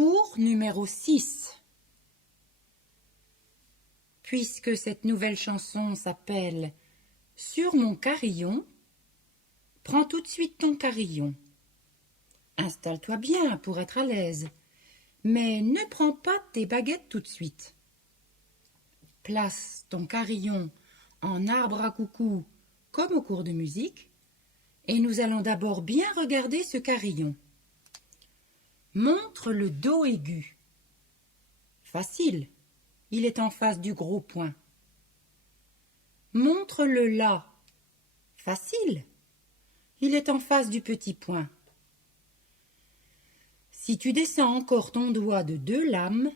Cours numéro 6. Puisque cette nouvelle chanson s'appelle « Sur mon carillon », prends tout de suite ton carillon. Installe-toi bien pour être à l'aise, mais ne prends pas tes baguettes tout de suite. Place ton carillon en arbre à coucou comme au cours de musique et nous allons d'abord bien regarder ce carillon. Montre le do aigu. Facile, il est en face du gros point. Montre le la. Facile, il est en face du petit point. Si tu descends encore ton doigt de 2 lames,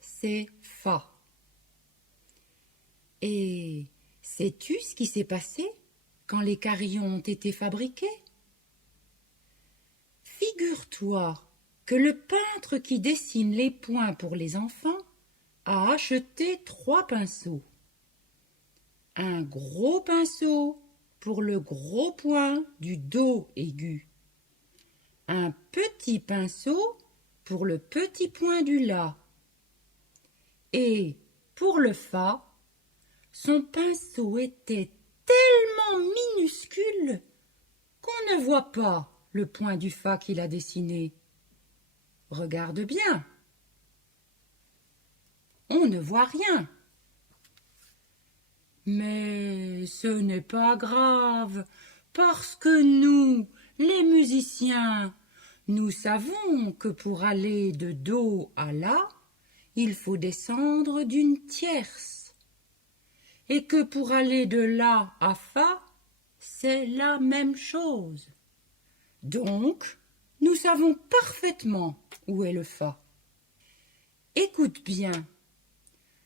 c'est fa. Et sais-tu ce qui s'est passé quand les carillons ont été fabriqués? Figure-toi que le peintre qui dessine les points pour les enfants a acheté 3 pinceaux. Un gros pinceau pour le gros point du do aigu. Un petit pinceau pour le petit point du la. Et pour le fa, son pinceau était tellement minuscule qu'on ne voit pas le point du fa qu'il a dessiné. Regarde bien. On ne voit rien. Mais ce n'est pas grave, parce que nous, les musiciens, nous savons que pour aller de do à la, il faut descendre d'une tierce, et que pour aller de la à fa, c'est la même chose. Donc, nous savons parfaitement où est le fa. Écoute bien,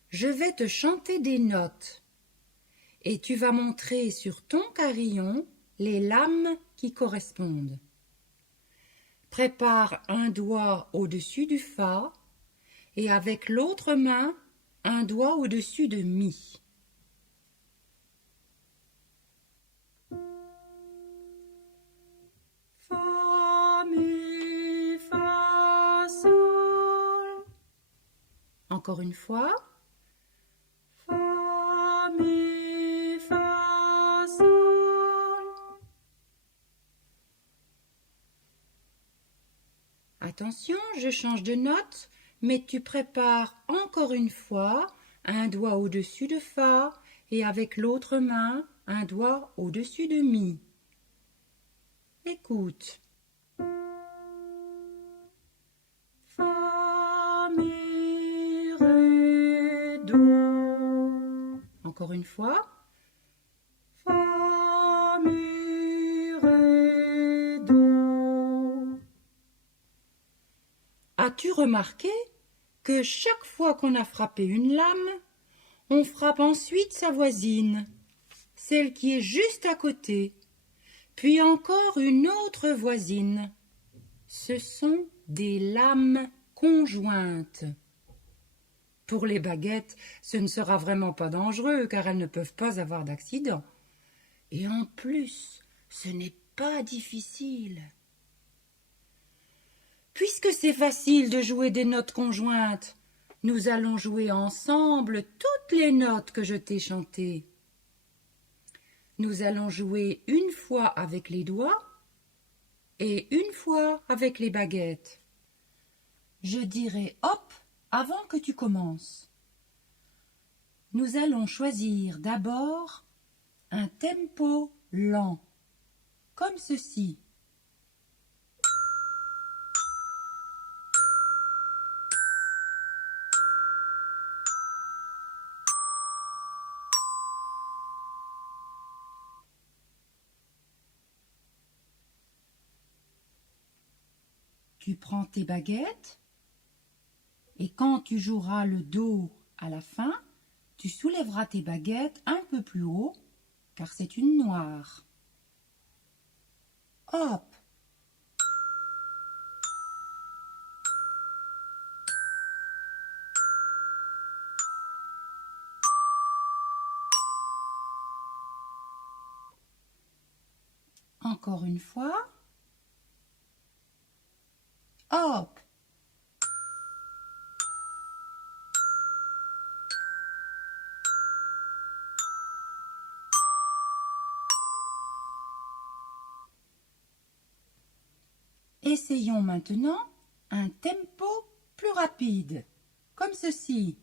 je vais te chanter des notes, et tu vas montrer sur ton carillon les lames qui correspondent. Prépare un doigt au-dessus du fa et avec l'autre main un doigt au-dessus de mi. Fa, mi, fa, sol. Encore une fois. Fa, mi, fa, sol. Attention, je change de note, mais tu prépares encore une fois un doigt au-dessus de fa et avec l'autre main un doigt au-dessus de mi. Écoute. Fa, mi, ré, do. Encore une fois. Fa, mi, ré, do. As-tu remarqué que chaque fois qu'on a frappé une lame, on frappe ensuite sa voisine, celle qui est juste à côté, puis encore une autre voisine. Ce sont des lames conjointes. Pour les baguettes, ce ne sera vraiment pas dangereux car elles ne peuvent pas avoir d'accident. Et en plus, ce n'est pas difficile. Puisque c'est facile de jouer des notes conjointes, nous allons jouer ensemble toutes les notes que je t'ai chantées. Nous allons jouer une fois avec les doigts et une fois avec les baguettes. Je dirai hop avant que tu commences. Nous allons choisir d'abord un tempo lent, comme ceci. Tu prends tes baguettes et quand tu joueras le do à la fin, tu soulèveras tes baguettes un peu plus haut car c'est une noire. Hop! Encore une fois. Hop! Essayons maintenant un tempo plus rapide, comme ceci.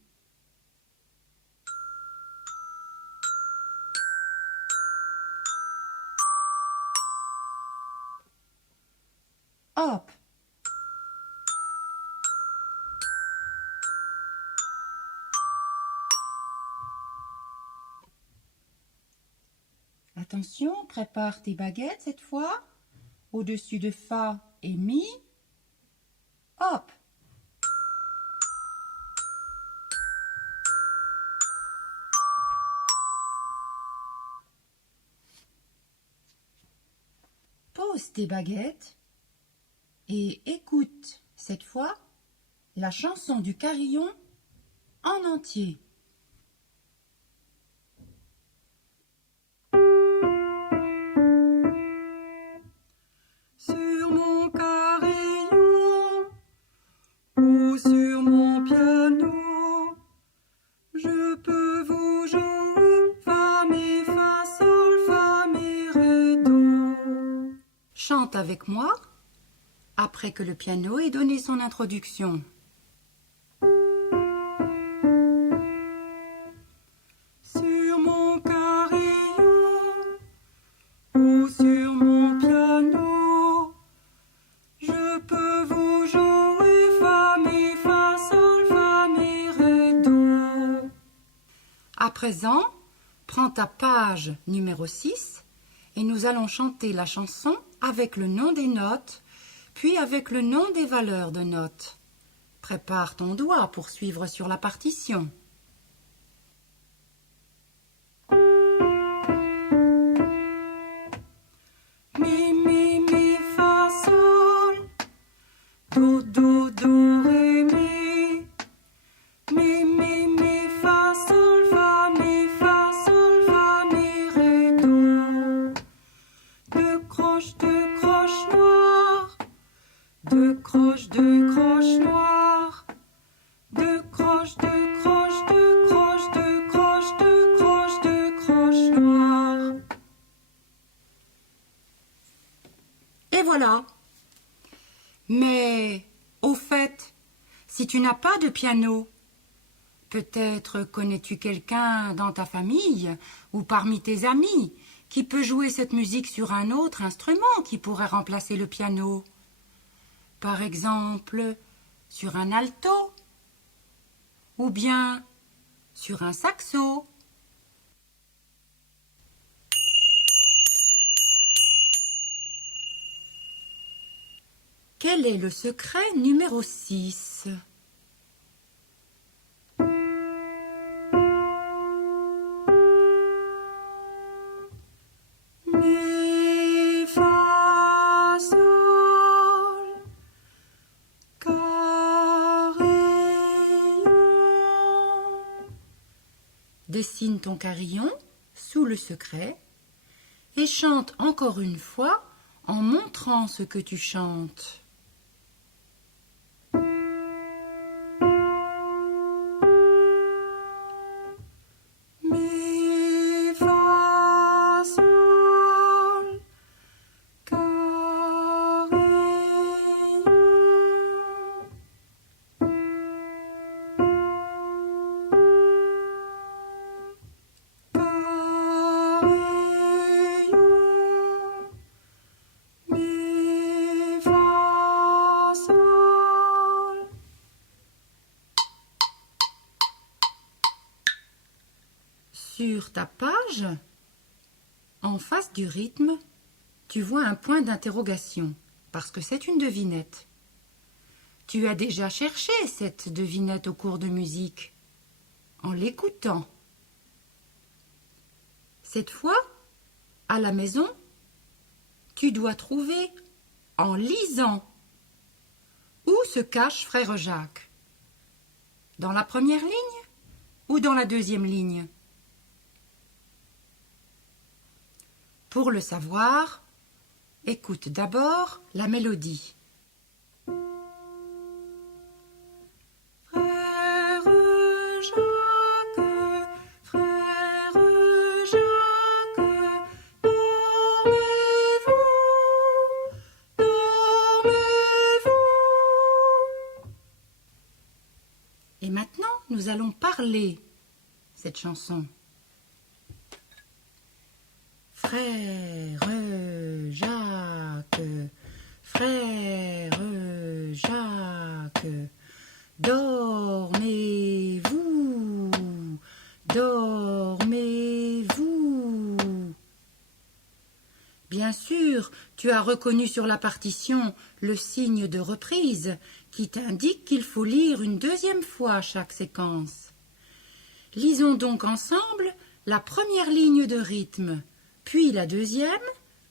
Hop. Attention, prépare tes baguettes cette fois. Au-dessus de Fa et Mi. Hop. Pose tes baguettes et écoute cette fois la chanson du carillon en entier. Sur mon carillon ou sur mon piano, je peux vous jouer Fa, Mi, Fa, Sol, Fa, Mi, Ré, Do. Chante avec moi après que le piano ait donné son introduction. Sur mon carillon ou sur mon piano, je peux vous jouer Fa, Mi, Fa, Sol, Fa, Mi, Ré, Do. À présent, prends ta page numéro 6 et nous allons chanter la chanson avec le nom des notes, puis avec le nom des valeurs de notes. Prépare ton doigt pour suivre sur la partition. Mi, mi, mi, fa, sol, do, do, do, ré, mi. Mi, mi, mi, fa, sol, fa, mi, ré, do. Deux croches noires, deux croches noires, deux croches, deux croches, deux croches, deux croches, deux croches, deux croches noires. Et voilà. Mais, au fait, si tu n'as pas de piano, peut-être connais-tu quelqu'un dans ta famille ou parmi tes amis qui peut jouer cette musique sur un autre instrument qui pourrait remplacer le piano. Par exemple, sur un alto ou bien sur un saxo. Quel est le secret numéro 6? Mi, fa, sol, carillon. Dessine ton carillon sous le secret et chante encore une fois en montrant ce que tu chantes. Mi, fa, sol, carillon. Carillon. Mi, fa, sol. Sur ta page, en face du rythme, tu vois un point d'interrogation, parce que c'est une devinette. Tu as déjà cherché cette devinette au cours de musique, en l'écoutant. Cette fois, à la maison, tu dois trouver, en lisant, où se cache frère Jacques. Dans la première ligne ou dans la deuxième ligne? Pour le savoir, écoute d'abord la mélodie. Frère Jacques, dormez-vous, dormez-vous. nous allons parler cette chanson. Frère Jacques, frère Jacques, dormez-vous, dormez-vous. Bien sûr, tu as reconnu sur la partition le signe de reprise qui t'indique qu'il faut lire une deuxième fois chaque séquence. Lisons donc ensemble la première ligne de rythme, puis la deuxième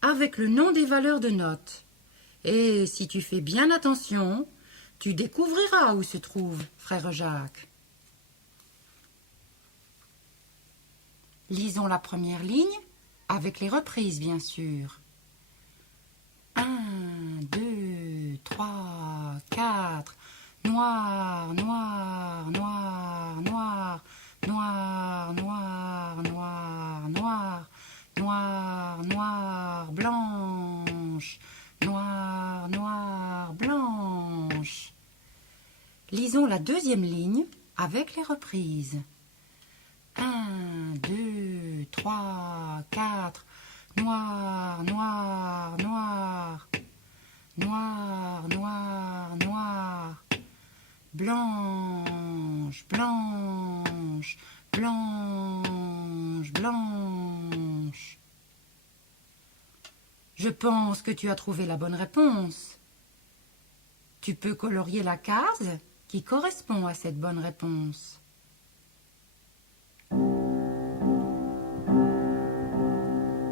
avec le nom des valeurs de notes. Et si tu fais bien attention, tu découvriras où se trouve frère Jacques. Lisons la première ligne avec les reprises, bien sûr. 1, 2, 3, 4. Noir, noir, noir, noir. Noir, noir, noir, noir. Noir, noir, blanche. Noir, noir, blanche. Lisons la deuxième ligne avec les reprises. 1, 2, 3, 4. Noir, noir, noir. Noir, noir, noir. Blanche, blanche, blanche, blanche. Je pense que tu as trouvé la bonne réponse. Tu peux colorier la case qui correspond à cette bonne réponse.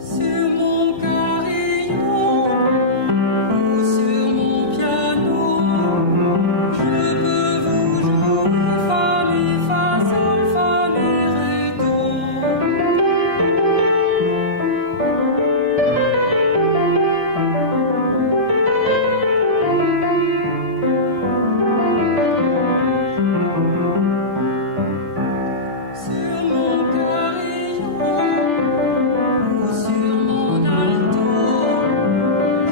Sur mon carillon ou sur mon piano, je peux vous jouer fa, mi, fa, sol, fa, mi, ré, do. Sur mon carillon ou sur mon alto,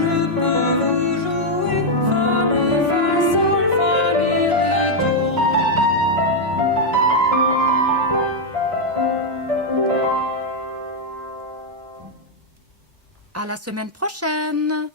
je peux vous jouer fa, mi, fa, sol, fa, mi, ré, do. À la semaine prochaine!